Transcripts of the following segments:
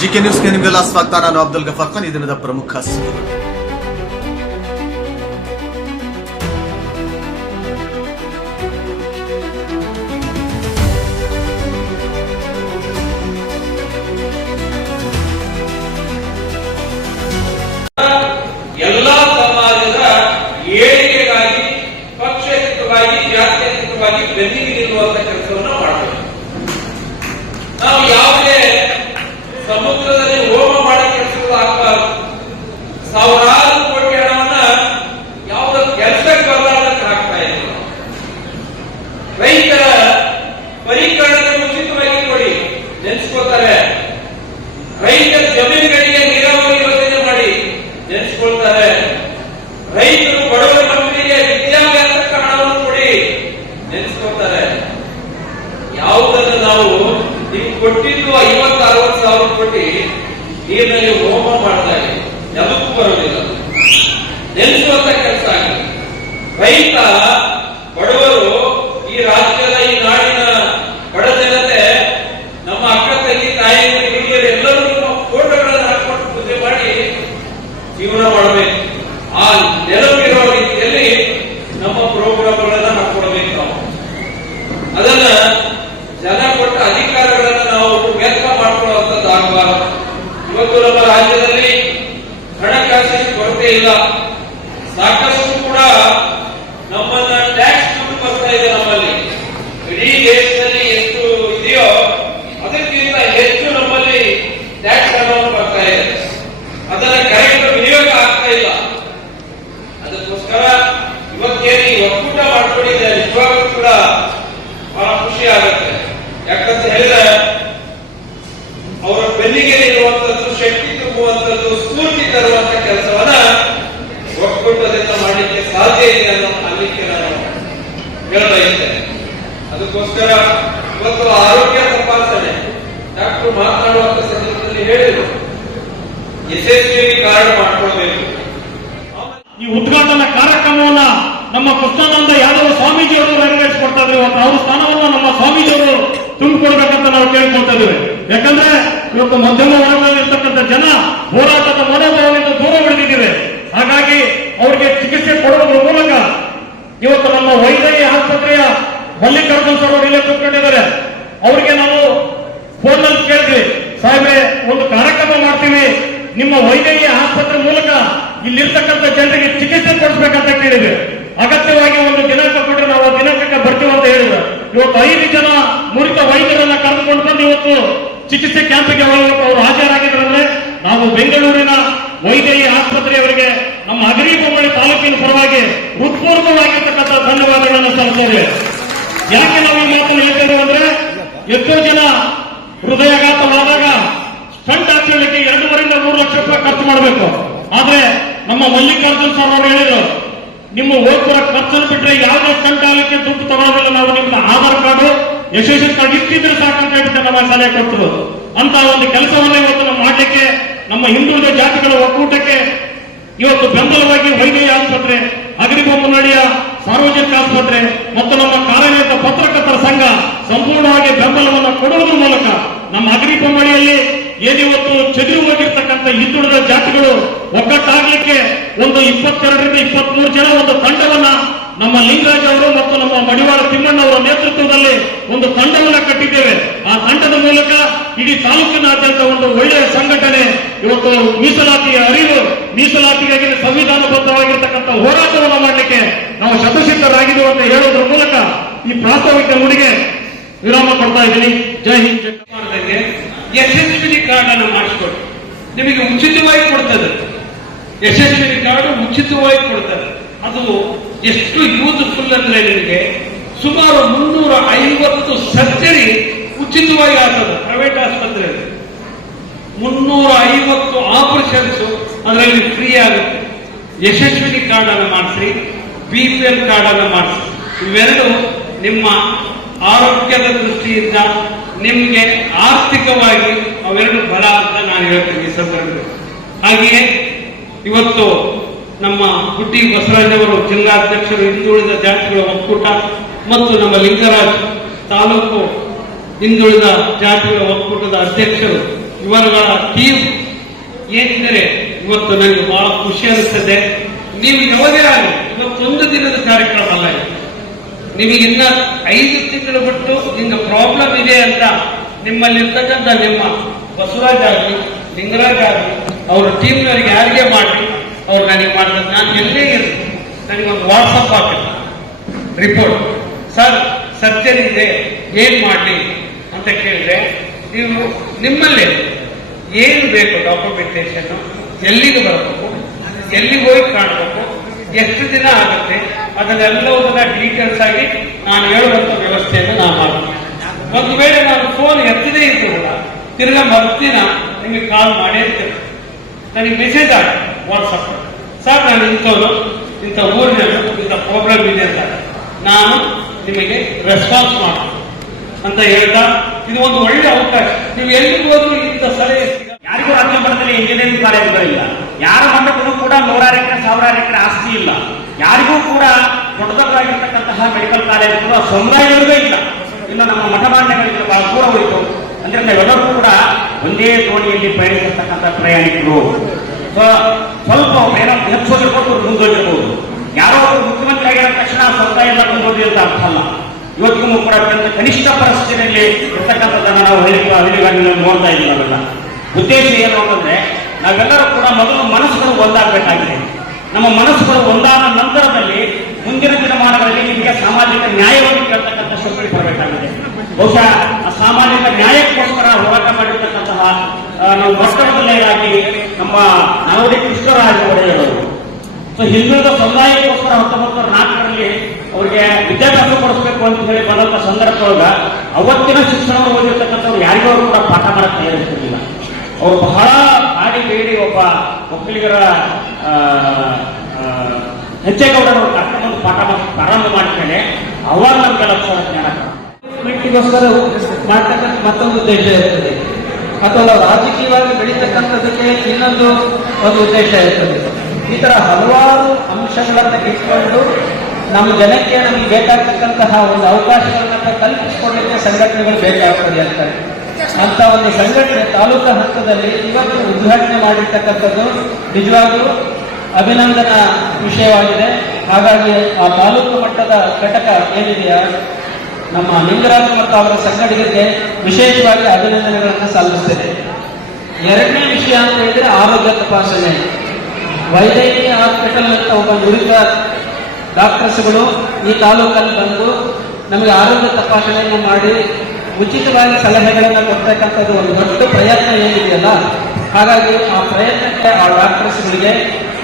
GK ನ್ಯೂಸ್ಗೆ ನಿಮಗೆಲ್ಲ ಸ್ವಾಗತ ನಾನು ಅಬ್ದುಲ್ ಗಫಾರ್ ಖಾನ್ ಈ ದಿನದ ಪ್ರಮುಖ ಸುದ್ದಿಗಳು ನಾವು ನಿಮ್ಗೆ ಕೊಟ್ಟಿದ್ದು ಐವತ್ತು ಅರವತ್ತು ಸಾವಿರ ಕೊಟ್ಟಿ ನೀರಿನಲ್ಲಿ ಹೋಮ ಮಾಡಿದಾಗ ಯಾವುದಕ್ಕೂ ಬರೋದಿಲ್ಲ. ನೆನೆಸುವಂತ ಕೆಲಸ ಆಗಿದೆ ರೈತ ಬಡವರು ಈ ರಾಜ್ಯದ ಈ ನಾಡಿನ ಬಡ ಜನತೆ ನಮ್ಮ ಅಕ್ಕ ತಂಗಿ ತಾಯಿ ಹಿರಿಯರು ಎಲ್ಲರೂ ನಮ್ಮ ಫೋಟೋಗಳನ್ನು ಹಾಕೊಂಡು ಪೂಜೆ ಮಾಡಿ ಜೀವನ ಮಾಡಬೇಕು ಆ ನೆನಪಿರೋ ರೀತಿಯಲ್ಲಿ ನಮ್ಮ ಪ್ರೋಗ್ರಾಮ್ಗಳನ್ನ ಹಾಕೊಡ್ಬೇಕು ನಾವು ಅದನ್ನ ಜನ ಕೊಟ್ಟ ಅಧಿಕಾರಗಳನ್ನ ನಾವು ವ್ಯರ್ಥ ಮಾಡ್ಕೊಳ್ಳುವಂಥದ್ದು ಆಗಬಾರದು ಇವತ್ತು ನಮ್ಮ ರಾಜ್ಯದಲ್ಲಿ ಹಣಕಾಸಿನ ಕೊರತೆ ಇಲ್ಲ ಸಾಕಷ್ಟು ಕೂಡ ನಮ್ಮನ್ನ ಟ್ಯಾಕ್ಸ್ ದುಡ್ಡು ಬರ್ತಾ ಇದೆ ನಮ್ಮಲ್ಲಿ ಇಡೀ ದೇಶದಲ್ಲಿ ಎಷ್ಟು ಇದೆಯೋ ಅದಕ್ಕಿಂತ ಹೆಚ್ಚು ನಮ್ಮಲ್ಲಿ ಟ್ಯಾಕ್ಸ್ ಹಣವನ್ನು ಬರ್ತಾ ಇದೆ ಅದನ್ನ ಕರೆಕ್ಟ್ ವಿನಿಯೋಗ ಆಗ್ತಾ ಇಲ್ಲ ಅದಕ್ಕೋಸ್ಕರ ಇವತ್ತೇನು ಈ ಒಕ್ಕೂಟ ಮಾಡ್ಕೊಂಡಿದ್ದಾರೆ ನಿಜವಾಗ್ಲೂ ಕೂಡ ಬಹಳ ಖುಷಿ ಆಗುತ್ತೆ ಯಾಕಂತ ಹೇಳಿದ್ರೆ ಅವರ ಬೆನ್ನಿಗೆ ನಿಲ್ಲುವಂಥದ್ದು ಶಕ್ತಿ ತುಂಬುವಂಥದ್ದು ಸ್ಫೂರ್ತಿ ತರುವಂತ ಕೆಲಸವನ್ನ ಒಕ್ಕೂಟದಿಂದ ಮಾಡಲಿಕ್ಕೆ ಸಾಧ್ಯ ಇದೆ ಅನ್ನೋ ಅಲ್ಲಿಗೆ ನಾನು ಹೇಳಬಯಸ್ತೇನೆ ಅದಕ್ಕೋಸ್ಕರ ಇವತ್ತು ಆರೋಗ್ಯ ತಪಾಸಣೆ. ಡಾಕ್ಟರ್ ಮಾತನಾಡುವಂತ ಸಂದರ್ಭದಲ್ಲಿ ಹೇಳಿದರು. ಯಶಸ್ವಿ ಕಾರ್ಡ್ ಮಾಡ್ಕೊಳ್ಬೇಕು. ಈ ಉದ್ಘಾಟನಾ ಕಾರ್ಯಕ್ರಮವನ್ನ ನಮ್ಮ ಕೃಷ್ಣಾನಂದ ಯಾದವ ಸ್ವಾಮೀಜಿಯವರು ನೆರವೇರಿಸಿಕೊಡ್ತಾ ಇದ್ರು. ಇವತ್ತು ಅವ್ರ ಸ್ಥಾನವನ್ನ ನಮ್ಮ ಸ್ವಾಮೀಜಿಯವರು ತುಂಬಿಕೊಡ್ಬೇಕಂತ ನಾವು ಕೇಳ್ಕೊಳ್ತಾ ಇದ್ದೇವೆ. ಯಾಕಂದ್ರೆ ಇವತ್ತು ಮಧ್ಯಮ ವರ್ಗದಲ್ಲಿರ್ತಕ್ಕಂಥ ಜನ ಹೋರಾಟದ ಮನೋಭಾವದಿಂದ ದೂರ ಉಳಿದಿದ್ದೇವೆ. ಹಾಗಾಗಿ ಅವರಿಗೆ ಚಿಕಿತ್ಸೆ ಕೊಡುವುದರ ಮೂಲಕ ಇವತ್ತು ನಮ್ಮ ವೈದ್ಯಕೀಯ ಆಸ್ಪತ್ರೆಯ ಮಲ್ಲಿಕಾರ್ಜುನ್ ಸರ್ ಅವರು ಇಲ್ಲೇ ಕೂತ್ಕೊಂಡಿದ್ದಾರೆ. ಅವರಿಗೆ ನಾವು ಫೋನ್ನಲ್ಲಿ ಕೇಳಿದ್ವಿ. ಸಾಹೇಬ್ರೆ, ಒಂದು ಕಾರ್ಯಕ್ರಮ ಮಾಡ್ತೀವಿ. ನಿಮ್ಮ ವೈದ್ಯಕೀಯ ಆಸ್ಪತ್ರೆ ಮೂಲಕ ಇಲ್ಲಿರ್ತಕ್ಕಂಥ ಜನರಿಗೆ ಚಿಕಿತ್ಸೆ ಕೊಡಿಸ್ಬೇಕಂತ ಕೇಳಿದ್ವಿ. ಅಗತ್ಯವಾಗಿ ಒಂದು ದಿನಾಂಕ ಕೊಟ್ಟರೆ ನಾವು ಆ ದಿನಾಂಕಕ್ಕೆ ಬರ್ತೀವಿ ಅಂತ ಹೇಳಿದ್ರು. ಇವತ್ತು ಐದು ಜನ ನುರಿತ ವೈದ್ಯರನ್ನ ಕರೆದುಕೊಂಡು ಬಂದು ಇವತ್ತು ಚಿಕಿತ್ಸೆ ಕ್ಯಾಂಪಿಗೆ ಅವರು ಹಾಜರಾಗಿದ್ರಂದ್ರೆ ನಾವು ಬೆಂಗಳೂರಿನ ವೈದ್ಯಕೀಯ ಆಸ್ಪತ್ರೆಯವರಿಗೆ ನಮ್ಮ ಅಗರಿಬೊಮ್ಮಳಿ ತಾಲೂಕಿನ ಪರವಾಗಿ ಹೃತ್ಪೂರ್ವವಾಗಿರ್ತಕ್ಕಂಥ ಧನ್ಯವಾದಗಳನ್ನು ಸಲ್ಲಿಸ್ತೇವೆ ಯಾಕೆ ನಾವು ಈ ಮಾತನ್ನು ಹೇಳ್ತೇವೆ ಅಂದ್ರೆ ಎಷ್ಟೋ ಜನ ಹೃದಯಾಘಾತವಾದಾಗ ಸ್ಟಂಟ್ ಹಾಕೊಳ್ಳಿಕ್ಕೆ ಎರಡೂವರೆಯಿಂದ ಮೂರು ಲಕ್ಷ ರೂಪಾಯಿ ಖರ್ಚು ಮಾಡಬೇಕು. ಆದ್ರೆ ನಮ್ಮ ಮಲ್ಲಿಕಾರ್ಜುನ್ ಸರ್ ಅವರು ಹೇಳಿದ್ರು, ನಿಮ್ಮ ಓದ್ಪುರ ಖರ್ಚನ್ನು ಬಿಟ್ರೆ ಯಾವುದೇ ಸ್ಟಂಟ್ ಆಗಲಿಕ್ಕೆ ದುಡ್ಡು ತಗೊಳ್ಳೋದಿಲ್ಲ ನಾವು ನಿಮ್ಮ ಆಧಾರ್ ಕಾರ್ಡು, ಯಶಸ್ವಿ ಕಾರ್ಡ್ ಇಟ್ಟಿದ್ರೆ ಸಾಕಂತ ಹೇಳ್ಬಿಟ್ಟು ನಮ್ಮ ಸಲಹೆ ಕೊಟ್ಟರು ಅಂತ ಒಂದು ಕೆಲಸವನ್ನ ಇವತ್ತು ನಾವು ಮಾಡಲಿಕ್ಕೆ ನಮ್ಮ ಹಿಂದುಳಿದ ಜಾತಿಗಳ ಒಕ್ಕೂಟಕ್ಕೆ ಇವತ್ತು ಬೆಂಬಲವಾಗಿ ವೈದ್ಯ ಆಸ್ಪತ್ರೆ ಸಾರ್ವಜನಿಕ ಆಸ್ಪತ್ರೆ ಮತ್ತು ನಮ್ಮ ಕಾರ್ಯನಿರತ ಪತ್ರಕರ್ತರ ಸಂಘ ಸಂಪೂರ್ಣವಾಗಿ ಬೆಂಬಲವನ್ನು ಕೊಡುವುದರ ಮೂಲಕ ನಮ್ಮ ಅಗ್ರಿಬೊಮ್ಮಳಿಯಲ್ಲಿ ಏನಿವತ್ತು ಚದುರಿ ಹೋಗಿರ್ತಕ್ಕಂಥ ಹಿಂದುಳಿದ ಜಾತಿಗಳು ಒಗ್ಗಟ್ಟಾಗಲಿಕ್ಕೆ ಒಂದು ಇಪ್ಪತ್ತೆರಡರಿಂದ ಇಪ್ಪತ್ಮೂರು ಜನ ಒಂದು ತಂಡವನ್ನ ನಮ್ಮ ಲಿಂಗರಾಜ್ ಅವರು ಮತ್ತು ನಮ್ಮ ಮಡಿವಾಳ ತಿಮ್ಮಣ್ಣ ಅವರ ನೇತೃತ್ವದಲ್ಲಿ ಒಂದು ತಂಡವನ್ನ ಕಟ್ಟಿದ್ದೇವೆ. ಆ ತಂಡದ ಮೂಲಕ ಇಡೀ ತಾಲೂಕಿನಾದ್ಯಂತ ಒಂದು ಒಳ್ಳೆಯ ಸಂಘಟನೆ ಇವತ್ತು ಮೀಸಲಾತಿಯ ಅರಿವು, ಮೀಸಲಾತಿಗಾಗಿ ಸಂವಿಧಾನಬದ್ಧವಾಗಿರ್ತಕ್ಕಂಥ ಹೋರಾಟವನ್ನು ಮಾಡಲಿಕ್ಕೆ ನಾವು ಶತಸಿದ್ಧರಾಗಿದ್ದೀವಿ ಅಂತ ಹೇಳೋದ್ರ ಮೂಲಕ ಈ ಪ್ರಾಸ್ತಾವಿಕ ನುಡಿಗೆ ವಿರಾಮ ಕೊಡ್ತಾ ಇದ್ದೀನಿ. ಜೈ ಹಿಂದ್, ಜೈ ಯಶಸ್ವಿನಿ ಕಾರ್ಡ್ ಅನ್ನು ಮಾಡಿಸ್ಕೊಡಿ. ನಿಮಗೆ ಉಚಿತವಾಗಿ ಕೊಡ್ತದೆ. ಯಶಸ್ವಿನಿ ಕಾರ್ಡ್ ಉಚಿತವಾಗಿ ಕೊಡ್ತದೆ. ಅದು ಎಷ್ಟು ಯೂಸ್ಫುಲ್ ಅಂದ್ರೆ ನಿಮಗೆ ಸುಮಾರು ಮುನ್ನೂರ ಐವತ್ತು ಸರ್ಜರಿ ಉಚಿತವಾಗಿ ಆಗ್ತದೆ. ಪ್ರೈವೇಟ್ ಆಸ್ಪತ್ರೆಯಲ್ಲಿ. ಮುನ್ನೂರ ಐವತ್ತು ಆಪರೇಷನ್ಸ್ ಅದರಲ್ಲಿ ಫ್ರೀ ಆಗುತ್ತೆ. ಯಶಸ್ವಿನಿ ಕಾರ್ಡ್ ಅನ್ನು ಮಾಡಿಸಿ ಬಿ ಪಿ ಎಲ್ ಕಾರ್ಡ್ ಅನ್ನು ಮಾಡಿಸಿ ಇವೆರಡು ನಿಮ್ಮ ಆರೋಗ್ಯದ ದೃಷ್ಟಿಯಿಂದ ನಿಮಗೆ ಆರ್ಥಿಕವಾಗಿ ಅವೆರಡು ಬಲ ಅಂತ ನಾನು ಹೇಳ್ತೀನಿ ಈ ಸಂದರ್ಭದಲ್ಲಿ. ಹಾಗೆಯೇ ಇವತ್ತು ನಮ್ಮ ಗುಟ್ಟಿ ಬಸವರಾಜ್ ಅವರು ಜಿಲ್ಲಾಧ್ಯಕ್ಷರು ಹಿಂದುಳಿದ ಜಾತಿಗಳ ಒಕ್ಕೂಟ ಮತ್ತು ನಮ್ಮ ಲಿಂಗರಾಜ್ ತಾಲೂಕು ಹಿಂದುಳಿದ ಜಾತಿಗಳ ಒಕ್ಕೂಟದ ಅಧ್ಯಕ್ಷರು, ಇವರುಗಳ ಟೀಮ್ ಏನಿದ್ದಾರೆ ಇವತ್ತು ನನಗೆ ಬಹಳ ಖುಷಿ ಅನಿಸ್ತದೆ. ನೀವು ಯಾವುದೇ ಆಗಲಿ, ಇವತ್ತೊಂದು ದಿನದ ಕಾರ್ಯಕ್ರಮ ಅಲ್ಲ ಇದು. ನಿಮಗೆ ಇನ್ನ ಐದು ತಿಂಗಳು ಬಿಟ್ಟು ನಿಮ್ಗೆ ಪ್ರಾಬ್ಲಮ್ ಇದೆ ಅಂತ ನಿಮ್ಮಲ್ಲಿರ್ತಕ್ಕಂಥ ನಿಮ್ಮ ಬಸವರಾಜ್ ಆಗಲಿ, ಲಿಂಗರಾಜ್ ಆಗಲಿ, ಅವ್ರ ಟೀಮ್ನವರಿಗೆ ಯಾರಿಗೆ ಮಾಡಿ ಅವ್ರು ನನಗೆ ಮಾಡ್ತಾರೆ. ನಾನು ಎಲ್ಲೇ ಇರಲಿ, ನನಗೊಂದು ವಾಟ್ಸಪ್ ಹಾಕಿ ರಿಪೋರ್ಟ್ ಸರ್ ಸರ್ಜರಿ ಇದೆ ಏನ್ ಮಾಡಲಿ ಅಂತ ಕೇಳಿದ್ರೆ, ನೀವು ನಿಮ್ಮಲ್ಲಿ ಏನು ಬೇಕು ಡಾಕ್ಯುಮೆಂಟೇಶನ್ ಎಲ್ಲಿಗೆ ಬರಬೇಕು, ಎಲ್ಲಿಗೆ ಹೋಗಿ ಕಾಣಬೇಕು, ಎಷ್ಟು ದಿನ ಆಗುತ್ತೆ ಅದನ್ನೆಲ್ಲವನ್ನ ಡೀಟೇಲ್ಸ್ ಆಗಿ ನಾನು ಹೇಳುವಂತ ವ್ಯವಸ್ಥೆಯನ್ನು ನಾನು ಮಾಡ್ತೀನಿ. ಒಂದು ವೇಳೆ ನಾನು ಫೋನ್ ಎತ್ತದೇ ಇದ್ದು ಕೂಡ, ತಿರ್ಗಾ ನಿಮಗೆ ಕಾಲ್ ಮಾಡಿ ಇರ್ತೇನೆ ನನಗೆ ಮೆಸೇಜ್ ಆಗಿ ವಾಟ್ಸಪ್ ಸರ್, ನಾನು ಇಂಥವ್ರು, ಇಂಥ ಊರಿನಲ್ಲಿ ಇಂಥ ಪ್ರಾಬ್ಲಮ್ ಇದೆ ಅಂತ. ನಾನು ನಿಮಗೆ ರೆಸ್ಪಾನ್ಸ್ ಮಾಡ್ತೀನಿ ಅಂತ ಹೇಳ್ತಾ, ಇದು ಒಂದು ಒಳ್ಳೆ ಅವಕಾಶ. ನೀವು ಎಲ್ಲಿಗೆ ಹೋದ್ರು ಇಂಥ ಸಲಹೆ. ಯಾರಿಗೂ ರಾಜ್ಯ ಮಟ್ಟದಲ್ಲಿ ಇಂಜಿನಿಯರಿಂಗ್ ಕಾಲೇಜುಗಳಿಲ್ಲ ಯಾರ ಮಂಡಪಕ್ಕೂ ಕೂಡ ನೂರಾರು ಎಕರೆ, ಸಾವಿರಾರು ಎಕರೆ ಆಸ್ತಿ ಇಲ್ಲ. ಯಾರಿಗೂ ಕೂಡ ದೊಡ್ಡದಾಗಿರ್ತಕ್ಕಂತಹ ಮೆಡಿಕಲ್ ಕಾಲೇಜುಗಳು ಸಮುದಾಯಗಳಿಗೂ ಇಲ್ಲ. ಇನ್ನು ನಮ್ಮ ಮಠಮಾನ್ಯಗಳಿಗೆ ಬಹಳ ದೂರ ಹೋಯಿತು. ಅಂದ್ರೆ ನಾವೆಲ್ಲರೂ ಕೂಡ ಒಂದೇ ದೋಣಿಯಲ್ಲಿ ಪಯಣಿಸಿರ್ತಕ್ಕಂಥ ಪ್ರಯಾಣಿಕರು. ಸ್ವಲ್ಪ ಏನೋ ಹೆಚ್ಚೋಗಿರ್ಬೋದು ಮುಂದೋಗಿರ್ಬೋದು ಯಾರೋ ಒಬ್ಬರು ಮುಖ್ಯಮಂತ್ರಿ ಆಗಿದ ತಕ್ಷಣ ಸ್ವಂತ ಎಲ್ಲ ಮುಂದೋಗಿ ಅಂತ ಅರ್ಥ ಅಲ್ಲ. ಇವತ್ತಿಗೂ ಕೂಡ ಅತ್ಯಂತ ಕನಿಷ್ಠ ಪರಿಸ್ಥಿತಿಯಲ್ಲಿ ಇರ್ತಕ್ಕಂಥದ್ದನ್ನ ನಾವು ಹಳ್ಳಿ ನಾವು ನೋಡ್ತಾ ಇದ್ದೀವಿ ನಾವೆಲ್ಲ. ಉದ್ದೇಶ ಏನು ಅಂತಂದ್ರೆ, ನಾವೆಲ್ಲರೂ ಕೂಡ ಮೊದಲು ಮನಸ್ಸುಗಳು ಒಂದಾಗಬೇಕಾಗಿದೆ. ನಮ್ಮ ಮನಸ್ಸುಗಳು ಒಂದಾದ ನಂತರದಲ್ಲಿ ಮುಂದಿನ ದಿನಮಾನಗಳಲ್ಲಿ ನಿಮಗೆ ಸಾಮಾಜಿಕ ನ್ಯಾಯವನ್ನು ಕೇಳ್ತಕ್ಕಂಥ ಶಕ್ತಿ ಬರಬೇಕಾಗಿದೆ ಬಹುಶಃ ಆ ಸಾಮಾಜಿಕ ನ್ಯಾಯಕ್ಕೋಸ್ಕರ ಹೋರಾಟ ಮಾಡಿರ್ತಕ್ಕಂತಹ ನಾವು ಆಗಿ ನಮ್ಮ ನಾಲ್ವಡಿ ಕೃಷ್ಣರಾಜ ಒಡೆಯರು ಸೊ ಹಿಂದುಳಿದ ಸಮುದಾಯಕ್ಕೋಸ್ಕರ ಹತ್ತೊಂಬತ್ತು ನಾಲ್ಕರಲ್ಲಿ ಅವರಿಗೆ ವಿದ್ಯಾಭ್ಯಾಸ ಕೊಡಿಸ್ಬೇಕು ಅಂತ ಹೇಳಿ ಬಂದಂತ ಸಂದರ್ಭದೊಳಗ ಅವತ್ತಿನ ಶಿಕ್ಷಣವನ್ನು ಓದಿರ್ತಕ್ಕಂಥವ್ರು ಯಾರಿಗೂ ಕೂಡ ಪಾಠ ಮಾಡಕ್ಕೆ ತಯಾರಿಸ್ತಿರ್ಲಿಲ್ಲ ಅವರು ಬಹಳ ಆಡಿ ಬೇಡಿ ಒಬ್ಬ ಒಕ್ಕಲಿಗರ ಹೆಜ್ಜೆಗೌಡರು ಕರ್ಕೊಂಡು ಪಾಠ ಪ್ರಾರಂಭ ಮಾಡ್ತಾನೆ. ಅವಾಗ ನಮಗೆ ಅಕ್ಷರ ಜ್ಞಾನ ಮಾಡ್ತಕ್ಕಂಥ ಮತ್ತೊಂದು ಉದ್ದೇಶ ಇರ್ತದೆ. ಅಥವಾ ರಾಜಕೀಯವಾಗಿ ಬೆಳೀತಕ್ಕಂಥದಕ್ಕೆ ಇನ್ನೊಂದು ಒಂದು ಉದ್ದೇಶ ಇರ್ತದೆ. ಈ ತರ ಹಲವಾರು ಅಂಶಗಳನ್ನ ಇಟ್ಕೊಂಡು ನಮ್ಮ ಜನಕ್ಕೆ ನಮಗೆ ಬೇಕಾಗ್ತಕ್ಕಂತಹ ಒಂದು ಅವಕಾಶಗಳನ್ನ ಕಲ್ಪಿಸಿಕೊಳ್ಳಲಿಕ್ಕೆ ಸಂಘಟನೆಗಳು ಬೇಕಾಗ್ತದೆ ಅಂತಾರೆ ಅಂತ ಒಂದು ಸಂಘಟನೆ ತಾಲೂಕು ಹಂತದಲ್ಲಿ ಇವತ್ತು ಉದ್ಘಾಟನೆ ಮಾಡಿರ್ತಕ್ಕಂಥದ್ದು ನಿಜವಾಗ್ಲೂ ಅಭಿನಂದನಾ ವಿಷಯವಾಗಿದೆ. ಹಾಗಾಗಿ ಆ ತಾಲೂಕು ಮಟ್ಟದ ಘಟಕ ಏನಿದೆಯಾ ನಮ್ಮ ಲಿಂಗರಾಜ್ ಮತ್ತು ಅವರ ಸಂಘಟನೆಗೆ ವಿಶೇಷವಾಗಿ ಅಭಿನಂದನೆಗಳನ್ನು ಸಲ್ಲಿಸ್ತೇನೆ. ಎರಡನೇ ವಿಷಯ ಅಂತ ಹೇಳಿದ್ರೆ ಆರೋಗ್ಯ ತಪಾಸಣೆ. ವೈದ್ಯಕೀಯ ಹಾಸ್ಪಿಟಲ್ ಅಂತ ಒಬ್ಬ ನುರಿತ ಡಾಕ್ಟರ್ಸ್ಗಳು ಈ ತಾಲೂಕಲ್ಲಿ ಬಂದು ನಮಗೆ ಆರೋಗ್ಯ ತಪಾಸಣೆಯನ್ನು ಮಾಡಿ ಉಚಿತವಾಗಿ ಸಲಹೆಗಳನ್ನು ಕೊಡ್ತಕ್ಕಂಥದ್ದು ಒಂದು ದೊಡ್ಡ ಪ್ರಯತ್ನ ಏನಿದೆಯಲ್ಲ, ಹಾಗಾಗಿ ಆ ಪ್ರಯತ್ನಕ್ಕೆ ಆ ಡಾಕ್ಟರ್ಸ್ಗಳಿಗೆ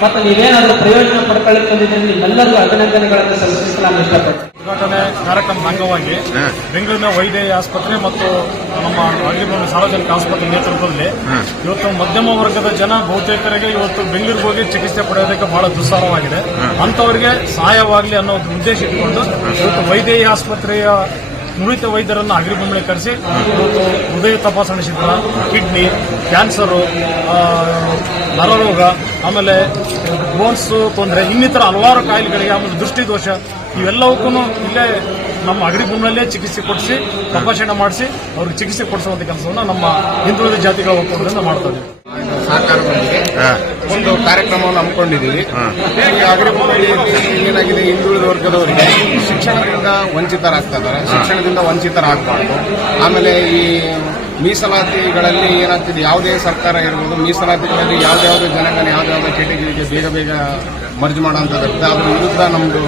ಮತ್ತು ನೀವೇನಾದರೂ ಪ್ರಯೋಜನ ಪಡ್ಕೊಳ್ಳಿಕ್ಕೆ ಬಂದಿದ್ರೆ ನಿಮ್ಮೆಲ್ಲರಿಗೂ ಅಭಿನಂದನೆಗಳನ್ನು ಸಲ್ಲಿಸಲಿಕ್ಕೆ ನಾನು ಇಷ್ಟಪಡ್ತೀನಿ. ಉದ್ಘಾಟನೆ ಕಾರ್ಯಕ್ರಮದ ಅಂಗವಾಗಿ ಬೆಂಗಳೂರಿನ ವೈದ್ಯ ಆಸ್ಪತ್ರೆ ಮತ್ತು ನಮ್ಮ ಅಗ್ರಿಭವನ ಸಾರ್ವಜನಿಕ ಆಸ್ಪತ್ರೆ ನೇತೃತ್ವದಲ್ಲಿ ಇವತ್ತು ಮಧ್ಯಮ ವರ್ಗದ ಜನ ಬಹುತೇಕರಿಗೆ ಇವತ್ತು ಬೆಂಗಳೂರಿಗೆ ಹೋಗಿ ಚಿಕಿತ್ಸೆ ಪಡೆಯೋದಕ್ಕೆ ಬಹಳ ದುಸ್ಸಾರವಾಗಿದೆ. ಅಂತವರಿಗೆ ಸಹಾಯವಾಗಲಿ ಅನ್ನೋ ಒಂದು ಉದ್ದೇಶ ಇಟ್ಕೊಂಡು ಇವತ್ತು ವೈದ್ಯ ಆಸ್ಪತ್ರೆಯ ನುರಿತ ವೈದ್ಯರನ್ನು ಅಗ್ರಿಭೂಮಿಗೆ ಕರೆಸಿ ಇವತ್ತು ಹೃದಯ ತಪಾಸಣೆ ಶಿಬಿರ ಕಿಡ್ನಿ ಕ್ಯಾನ್ಸರು ನರರೋಗ ಆಮೇಲೆ ಬೋನ್ಸ್ ತೊಂದರೆ ಇನ್ನಿತರ ಹಲವಾರು ಕಾಯಿಲೆಗಳಿಗೆ ಆಮೇಲೆ ದೃಷ್ಟಿದೋಷ ಇವೆಲ್ಲವಕ್ಕೂ ಇಲ್ಲೇ ನಮ್ಮ ಅಗ್ರಿಭೂಮಿನಲ್ಲೇ ಚಿಕಿತ್ಸೆ ಕೊಡಿಸಿ ತಪಾಸಣೆ ಮಾಡಿಸಿ ಅವ್ರಿಗೆ ಚಿಕಿತ್ಸೆ ಕೊಡಿಸುವಂತ ಕೆಲಸವನ್ನು ನಮ್ಮ ಹಿಂದುಳಿದ ಜಾತಿಗಳ ಒಕ್ಕೂಟದಿಂದ ಮಾಡ್ತಾ ಇದ್ದೀವಿ. ಒಂದು ಕಾರ್ಯಕ್ರಮವನ್ನು ಹಮ್ಮಿಕೊಂಡಿದ್ದೀವಿ. ಈ ಅಗ್ರಿಭೂಮಿಯಲ್ಲಿ ಏನಾಗಿದೆ? ಹಿಂದುಳಿದ ವರ್ಗದವರಿಗೆ ಶಿಕ್ಷಣದಿಂದ ವಂಚಿತರಾಗ್ತಾ ಇದ್ದಾರೆ ಶಿಕ್ಷಣದಿಂದ ವಂಚಿತರಾಗಬಾರ್ದು. ಆಮೇಲೆ ಈ ಮೀಸಲಾತಿಗಳಲ್ಲಿ ಏನಾಗ್ತಿದೆ? ಯಾವುದೇ ಸರ್ಕಾರ ಇರ್ಬೋದು ಮೀಸಲಾತಿಗಳಲ್ಲಿ ಯಾವ್ದಾವುದೇ ಜನಾಂಗನ ಯಾವ್ದಾವುದೇ ಕೆಟಗಿರಿಗೆ ಬೇಗ ಬೇಗ ಮರ್ಜ್ ಮಾಡೋಂಥದ್ದಿರುತ್ತೆ ಅದ್ರ ವಿರುದ್ಧ ನಮ್ಮದು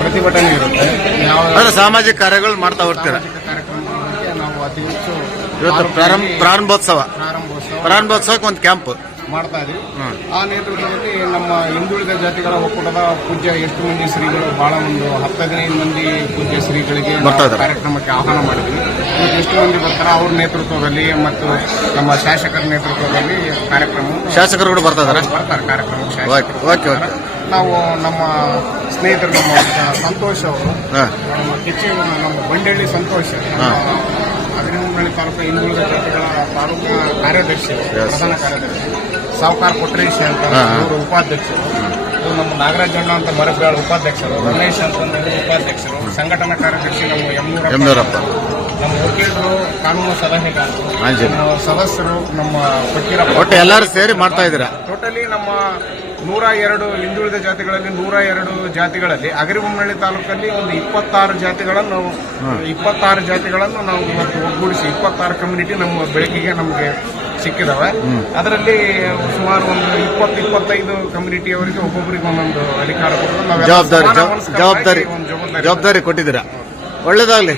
ಪ್ರತಿಭಟನೆ ಇರುತ್ತೆ. ಯಾವ ಸಾಮಾಜಿಕ ಕಾರ್ಯಗಳು ಮಾಡ್ತಾ ಹೋಗ್ತೀರ? ಕಾರ್ಯಕ್ರಮ ನಾವು ಅತಿ ಹೆಚ್ಚು ಪ್ರಾರಂಭೋತ್ಸವ. ಪ್ರಾರಂಭೋತ್ಸವಕ್ಕೆ ಒಂದು ಕ್ಯಾಂಪ್. ಮಾಡ್ತಾ ಇದೀವಿ ಆ ನೇತೃತ್ವದಲ್ಲಿ ನಮ್ಮ ಹಿಂದುಳಿದ ಜಾತಿಗಳ ಒಕ್ಕೂಟದ ಪೂಜ್ಯ ಎಷ್ಟು ಮಂದಿ ಶ್ರೀಗಳು ಬಹಳ ಒಂದು ಹತ್ತು ಹದಿನೈದು ಮಂದಿ ಪೂಜ್ಯ ಶ್ರೀಗಳಿಗೆ ಕಾರ್ಯಕ್ರಮಕ್ಕೆ ಆಹ್ವಾನ ಮಾಡಿದ್ವಿ ಎಷ್ಟು ಮಂದಿ ಬರ್ತಾರೆ ಅವ್ರ ನೇತೃತ್ವದಲ್ಲಿ ಮತ್ತು ನಮ್ಮ ಶಾಸಕರ ನೇತೃತ್ವದಲ್ಲಿ ಕಾರ್ಯಕ್ರಮ. ಶಾಸಕರು ಕೂಡ ಬರ್ತಾ ಇದಾರೆ ಬರ್ತಾರೆ ಕಾರ್ಯಕ್ರಮ. Okay, okay, okay. ನಾವು ನಮ್ಮ ಸ್ನೇಹಿತರು ನಮ್ಮ ಸಂತೋಷ್ ಅವರು ಹಾಂ. ನಮ್ಮ ಕಿಚ್ಚಿ ನಮ್ಮ ಬಂಡಳ್ಳಿ ಸಂತೋಷ್ ಅಗ್ರಿಮುಂಡಳ್ಳಿ ತಾಲೂಕು ಹಿಂದುಳಿದ ಜಾತಿಗಳ ತಾಲೂಕು ಕಾರ್ಯದರ್ಶಿ. ಪ್ರಧಾನ ಕಾರ್ಯದರ್ಶಿ ಸಾವುಕಾರ ಕೊಟ್ರೇಶ್ ಅಂತ. ಇವರು ಉಪಾಧ್ಯಕ್ಷರು ಇವರು ನಮ್ಮ ನಾಗರಾಜಣ್ಣ ಅಂತ ಮರಬ್ಯಾಳ ಉಪಾಧ್ಯಕ್ಷರು ರಮೇಶ್ ಅಂತ ಉಪಾಧ್ಯಕ್ಷರು ಸಂಘಟನಾ ಕಾರ್ಯದರ್ಶಿ ನಮ್ಮ ಯಮೂರಪ್ಪ ವಕೀಲರು ಕಾನೂನು ಸಲಹೆಗಾರರು. ನಮ್ಮ ಸದಸ್ಯರು ನಮ್ಮ ಫಕೀರ ಒಟ್ಟು ಎಲ್ಲರೂ ಸೇರಿ ಮಾಡ್ತಾ ಇದ್ದೀರಾ ಟೋಟಲಿ ನಮ್ಮ ನೂರ ಎರಡು ಹಿಂದುಳಿದ ಜಾತಿಗಳಲ್ಲಿ ನೂರ ಎರಡು ಜಾತಿಗಳಲ್ಲಿ ಅಗರಿಬೊಮ್ಮನಹಳ್ಳಿ ತಾಲೂಕಲ್ಲಿ ಒಂದು ಇಪ್ಪತ್ತಾರು ಜಾತಿಗಳನ್ನು ಇಪ್ಪತ್ತಾರು ಜಾತಿಗಳನ್ನು ನಾವು ಇವತ್ತು ಒಗ್ಗೂಡಿಸಿ ಇಪ್ಪತ್ತಾರು ಕಮ್ಯುನಿಟಿ ನಮ್ಮ ಬೆಳಕಿಗೆ ನಮಗೆ ಸಿಕ್ಕಿದಾವೆ. ಅದರಲ್ಲಿ ಸುಮಾರು ಒಂದು ಇಪ್ಪತ್ತು ಇಪ್ಪತ್ತೈದು ಕಮ್ಯುನಿಟಿಯವರಿಗೆ ಒಬ್ಬೊಬ್ಬರಿಗೆ ಒಂದೊಂದು ಅಧಿಕಾರ ಜವಾಬ್ದಾರಿ ಜವಾಬ್ದಾರಿ ಜವಾಬ್ದಾರಿ. ಕೊಟ್ಟಿದ್ದೀರಾ? ಒಳ್ಳೇದಾಗ್ಲಿ.